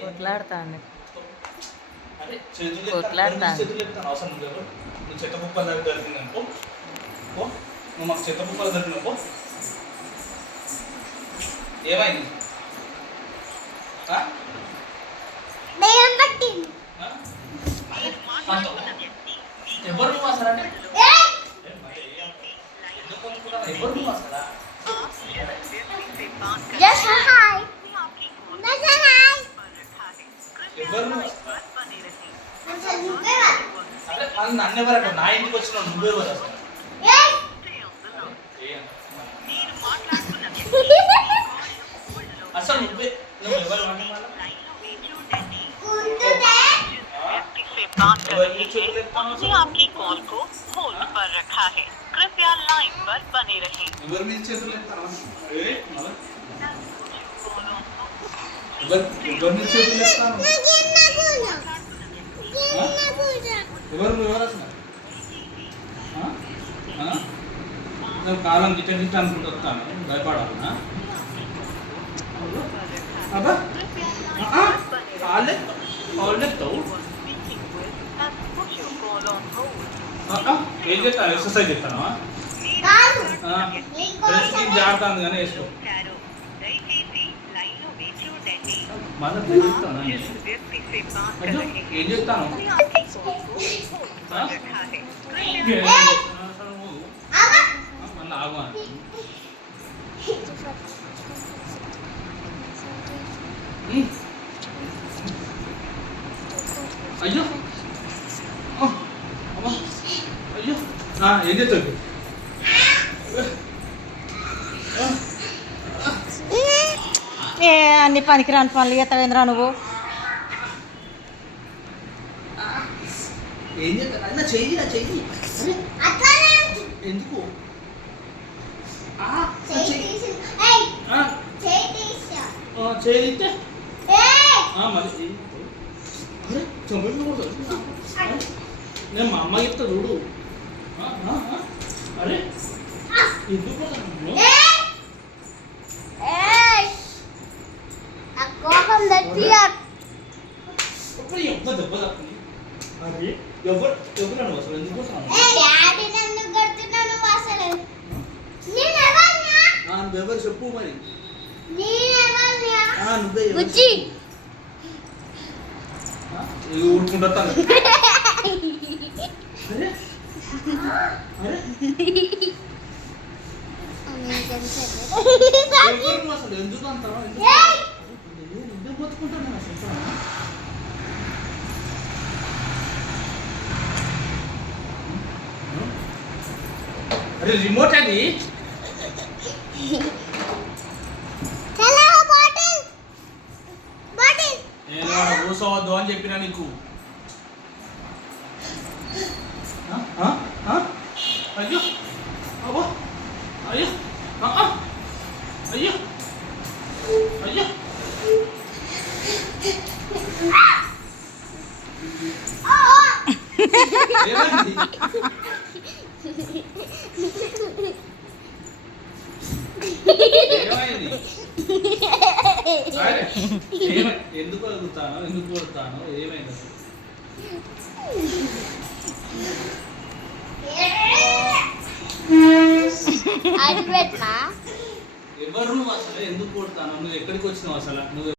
కొట్లాడుతాను నువ్వు చెత్త కుప్పలు దొరికిందనుకో నువ్వు మాకు చెత్త కుప్పలు దొరికినపో ఏమైంది ఎవరు నువ్వు అసలు అంటే ఎందుకు అనుకుంటున్నా ఎవరు నువ్వు అసలు నన్ను ఎవరంట నా ఇంటికి వచ్చిన నువ్వెవరు అసలు నువ్వే నువ్వు ఎవరు आपकी कॉल को होल्ड पर रखा है कृपया लाइन पर बने रहें ఎవరి మీద చేతులు ఎత్తాను ఎవరి మీద చేతులు ఎత్తాను ఎవరు అసలు నేను కాలం గిట్ట గిట్ట అనుకుంటూ వస్తాను భయపడాలనా అబ్బా కాళ్ళెత్తావు ఏం చేస్తాను ఎక్సర్సైజ్ చేస్తాను జాగ్రత్త కానీ వేసుకో మళ్ళీ చేస్తాను ఏం చేస్తాను మళ్ళీ ఆగు అయ్యో అయ్యో ఏం చేస్తాడు అన్ని పనికిరాని పనులు చేస్తావేంద్రా నువ్వు ఏం చేస్తా చెయ్యి ఎందుకు చేయితే మరి నేను మా అమ్మ చెప్తా చూడు అరే ఎందుకు ఎంత దెబ్బ తప్పని అది ఎవరు అసలు ఎందుకు నువ్వెవరు చెప్పు మరి ఊరుకుంటా అసలు ఎందుకు అంటావా ఎందుకు బతుకుంటాను అసలు అరే రిమోట్ అది నేను వాడు కూర్చోవద్దు అని చెప్పినా నీకు అయ్యో అబ్బో అయ్యో అయ్యో అయ్యో ఎందుకు అడుగుతాను ఎందుకు కొడతాను ఏమైంది ఎవరు నువ్వు అసలు ఎందుకు కొడతాను నువ్వు ఎక్కడికి వచ్చినావు అసలు నువ్వు